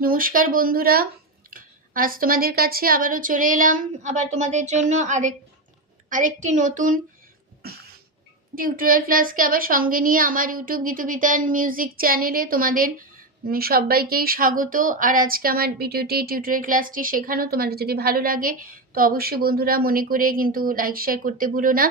নমস্কার বন্ধুরা, আজ তোমাদের কাছে আবারও চলে এলাম। আবার তোমাদের জন্য আরেকটি নতুন টিউটোরিয়াল ক্লাসকে আবার সঙ্গে নিয়ে আমার ইউটিউব গীতবিতান মিউজিক চ্যানেলে তোমাদের সবাইকেই স্বাগত। আর আজকে আমার টিউটোরিয়াল ক্লাসটি শেখানো তোমাদের যদি ভালো লাগে তো অবশ্যই বন্ধুরা মনে করে কিন্তু লাইক শেয়ার করতে ভুলো না।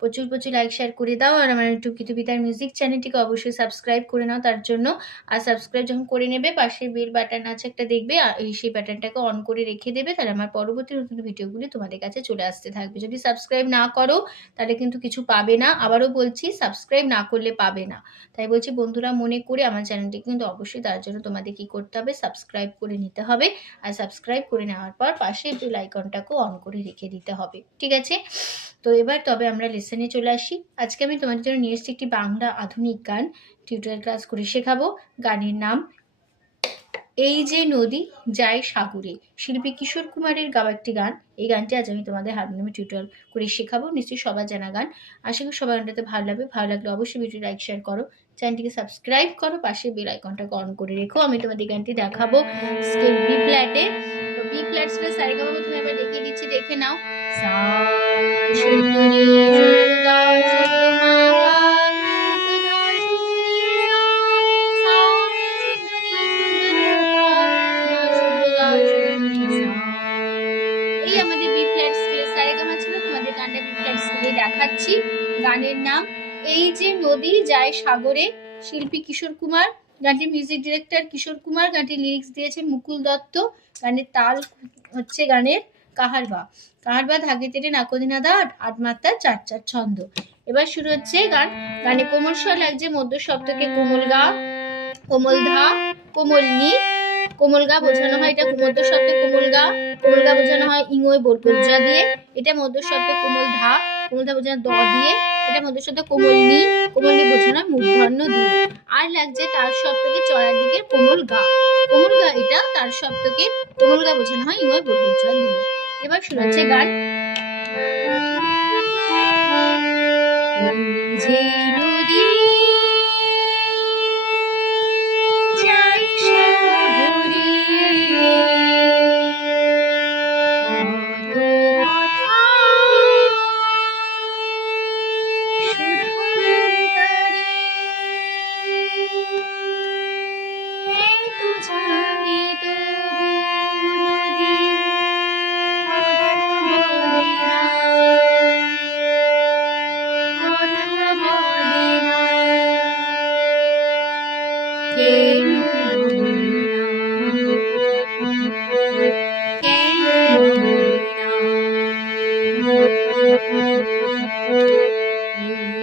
প্রচুর লাইক শেয়ার করে দাও। আর আমার ইউটিউব গীতবিতান মিউজিক চ্যানেলটিকে অবশ্যই সাবস্ক্রাইব করে নাও তার জন্য। আর সাবস্ক্রাইব যখন করে নেবে, পাশে বেল বাটন আছে একটা, দেখবে সেই বাটনটাকে অন করে রেখে দেবে, তাহলে আমার পরবর্তী নতুন ভিডিওগুলি তোমাদের কাছে চলে আসতে থাকবে। যদি সাবস্ক্রাইব না করো তাহলে কিন্তু কিছু পাবে না। আবারও বলছি, সাবস্ক্রাইব না করলে পাবে না। তাই বলছি বন্ধুরা, মনে করে আমার চ্যানেলটি কিন্তু অবশ্যই, তার জন্য তোমাদের কি করতে হবে, সাবস্ক্রাইব করে নিতে হবে। আর সাবস্ক্রাইব করে নেওয়ার পর পাশে বেল আইকনটাকেও অন করে রেখে দিতে হবে, ঠিক আছে? তো এবার তবে আমরা লেসনে চলে আসি। আজকে আমি তোমাদের জন্য নিয়ে এসেছি একটি বাংলা আধুনিক গান, টিউটোরিয়াল ক্লাস করে শেখাবো। গানের নাম এই যে নদী যায় সাগরে, শিল্পী কিশোর কুমারের গাওয়া একটি গান। এই গানটি আজ আমি তোমাদের হারমোনিয়ামে টিউটোরিয়াল করে শেখাবো। নিশ্চয়ই সবার জানা গান। আশা করি সবার গানটাতে ভালো লাগবে। ভালো লাগলে অবশ্যই ভিডিও লাইক শেয়ার করো, চ্যানেলটিকে সাবস্ক্রাইব করো, পাশে বেল আইকনটাকে অন করে রেখো। আমি তোমাদের গানটি দেখাবো স্কেল বি ফ্ল্যাটে। তো বি ফ্ল্যাট স্কেল সারেগামা প্রথমে এবার দেখিয়ে দিচ্ছি, দেখে নাও। সা সুন্দরী সুন্দর দেখাচ্ছি। গানের নাম এই যে নদী যায় সাগরে, শিল্পী কিশোর কুমার, গানটির মিউজিক ডিরেক্টর কিশোর কুমার, গানটির লিরিক্স দিয়েছেন মুকুল দত্ত, গানের তাল হচ্ছে গানের কাহারবা। কাহারবা ধাগে তেরে নাকদিনাদা আট মাত্রার 4/4 ছন্দ। এবার শুরু হচ্ছে গান। গানে কোমল স্বর লাগছে, মধ্য সপ্তকে কোমল গা, কোমল ধা, কোমল নি। কোমল গা বোঝানো হয়, এটা মধ্য শব্দে কোমল গা বোঝানো হয় ইঙয় বরকজ্জা দিয়ে। এটা মধ্য শব্দে কোমল ধা বোঝানো দ দিয়ে। এটা মধ্য শব্দে কোমল নি বোঝানো হয় মূর্ধন্য দিয়ে। আর লাগছে তার শব্দকে চড়ার দিকে কোমল গা এটা তার শব্দকে কোমল গা বোঝানো হয় ইঙয় বরকজ্জা দিয়ে। এবার শুরু হচ্ছে গান।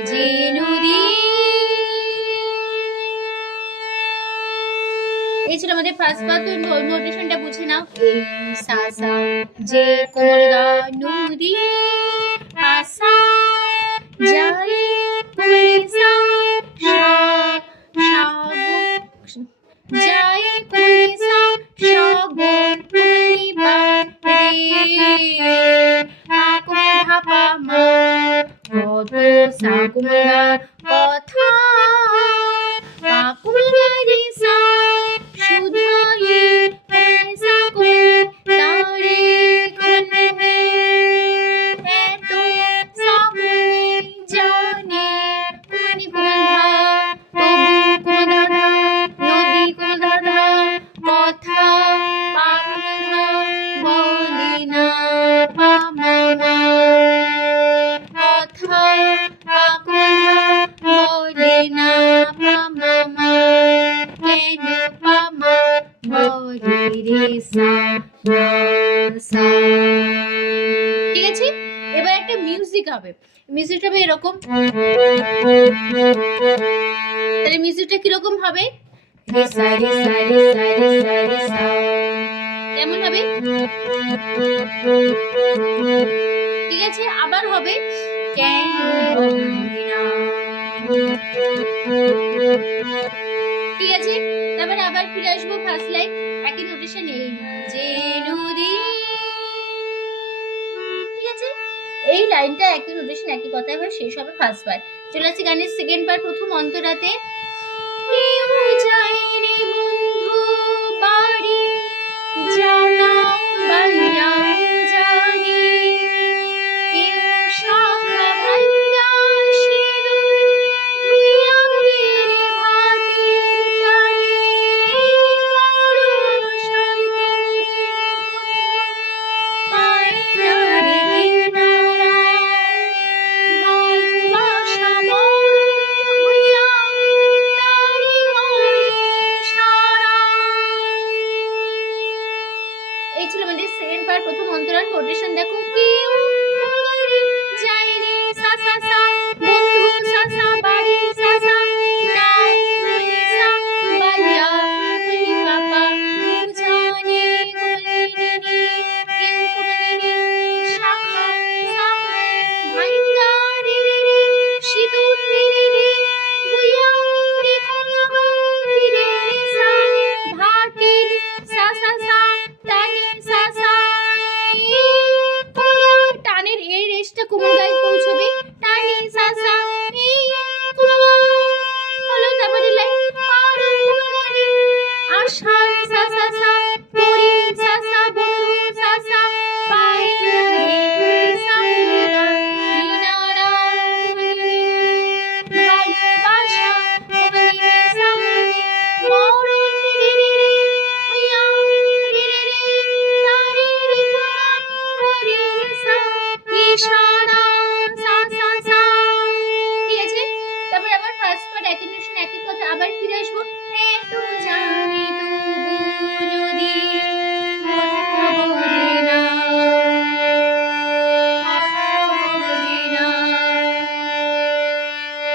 যে নদী এই ছিল আমাদের ফার্স্ট পার্ট। তো নোটেশনটা বুঝে নাও। এই সা সা যে কোমল গা নদী আসা যায় পয়সা সা যায় পয়সা সব পরিবা রে কোমল ধাপা মা কত সা কোমল গা কথা কোমল গা রে সা শুধায়ে পয়সা করে তারে করবে এত সামনে জানে কোনি কোধা তবু কোধা নদী কোধা কথা পামনা বলি না পামনা কথা পামনা বলি না পামনা কেন পামা বলি রে সা সা। ঠিক আছে? এবার একটা মিউজিক হবে। মিউজিকটা হবে এরকম। তাহলে মিউজিকটা কিরকম হবে? রে সা রে সা রে সা রে সা রে সা। কেমন হবে? ঠিক আছে? আবার হবে কেন বলি না। ঠিক আছে? তারপরে আবার ফিরে আসবো ফার্স্ট লাইন, একই নোটেশন। এই যে নদী, ঠিক আছে? এই লাইনটা একই নোটেশন, একই কথা, এবার শেষ হবে ফার্স্ট পার্ট। চলে আসছে গানের সেকেন্ড পার্ট। প্রথম অন্তরাতে কেউ যায় রে বন্ধু বাড়ি আবার ফিরে আসবো। এত জানি তবু নদী কথা বলে না, বলে না,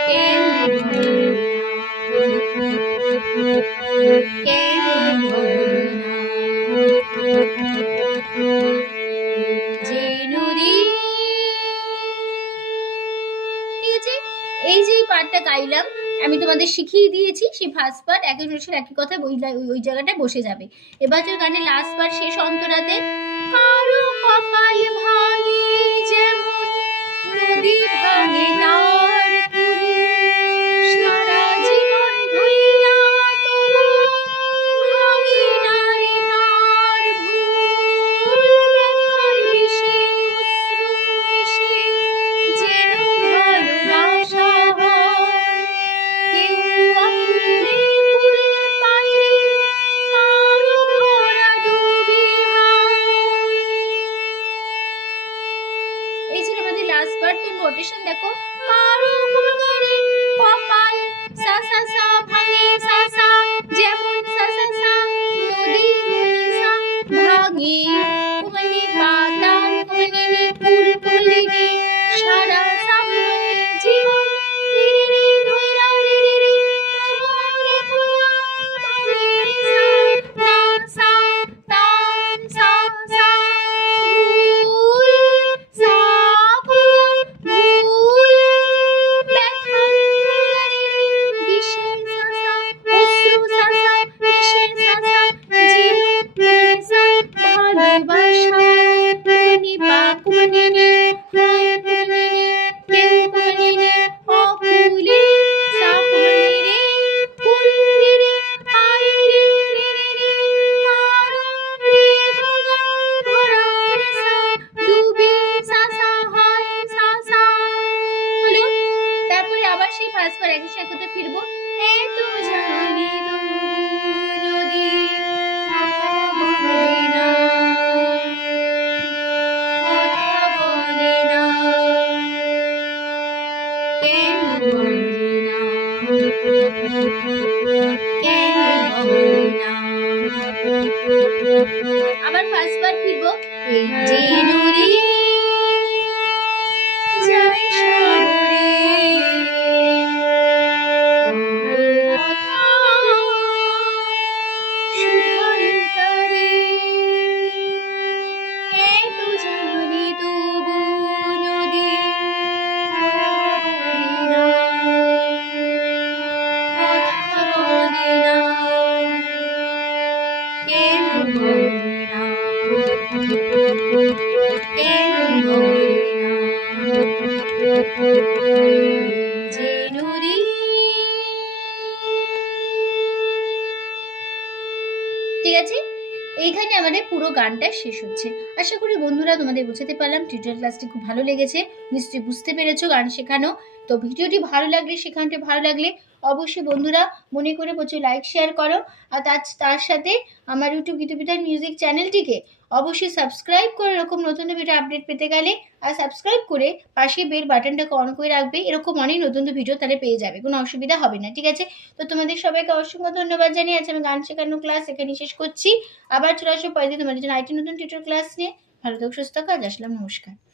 কেন বলে না, কেন বলে না, যে নদী। ঠিক আছে, এই যে পার্টটা গাইলাম আমি তোমাদের শিখিয়ে দিয়েছি, সেই ফার্স্ট পার্ট একই মানুষের একই কথা ওই জায়গাটায় বসে যাবে। এবার যে গানের লাস্ট পার্ট শেষ অন্তরাতে, কারো কপাল ভাঙে যেমন নদী ভাঙে তার পুরে, সারা জীবন ধইরা তবু ভাঙে না রে তার ভুল, ব্যথার বিষে অশ্রু মিশে যেন ভালোবাসা হয়, কেউ আকুলে কুল পায় কারো ভরা ডুবে হায়। এই ছিল আমাদের লাস্ট পার্ট। তো নোটেশন দেখো, কারো কোমরে কপাল সা সা সা ভাঙে সা সা, যেমন সা সা সা নদী সা ভাঙে, কোমলে পাতাল কোমলে কুল কুলিনি, সারা সামনে জীবন রে রে ধইরা রে রে রে তোমারে পুরা ভাঙে সা না সা তা সা সা ভুল সা ভুল ব্যথার বিষে সা সা অশ্রু সা সা বিষে সা সা জীবন সা ভালোবাসা মনি পাকুনি হায় কুনি কেউ কুনি অকুলে সা কুনি রে কুল রে রে আই রে রে রে রে কারো হৃদয় ভরা সা ডুবে সা সা হয় সা সা। হলো, তারপরে আবার সেই ফার্স্ট বার একই সাথে ফিরবো। এত জানি তবু নদী কথা বলে না, কথা বলে না, কেন বলে না, কেন বলে না। আবার ফার্স্ট বার ফিরবো। এই যে নদী যায় সাগরে, কথা শুধাই তারে, এত জানি তবু নদী কথা বলে না, কেন বলে না, কেন বলে না, যে নদী। ঠিক আছে, এইখানে আমাদের পুরো গানটা শেষ হচ্ছে। আশা করি বন্ধুরা তোমাদের বোঝাতে পারলাম, টিউটোরিয়াল ক্লাসটি খুব ভালো লেগেছে, নিশ্চয়ই বুঝতে পেরেছো গান শেখানো। তো ভিডিওটি ভালো লাগলে, শেখানোটি ভালো লাগলে অবশ্যই বন্ধুরা মনে করে প্রচুর লাইক শেয়ার করো। আর তার সাথে আমার ইউটিউব গীতবিতান মিউজিক চ্যানেলটিকে অবশ্যই সাবস্ক্রাইব করে, এরকম নতুন ভিডিও আপডেট পেতে গেলে আর সাবস্ক্রাইব করে পাশে বেল বাটনটাকে অন করে রাখবে, এরকম অনেক নতুন ভিডিও তাহলে পেয়ে যাবে, কোনো অসুবিধা হবে না। ঠিক আছে, তো তোমাদের সবাইকে অসংখ্য ধন্যবাদ জানিয়ে আজ আমি গান শেখানোর ক্লাস এখানে শেষ করছি। আবার চলে আসবো পরের দিন তোমাদের জন্য আরেকটি নতুন টিউটোরিয়াল ক্লাস নিয়ে। ভালো থাকো, সুস্থ থাকো, আজ আসলাম, নমস্কার।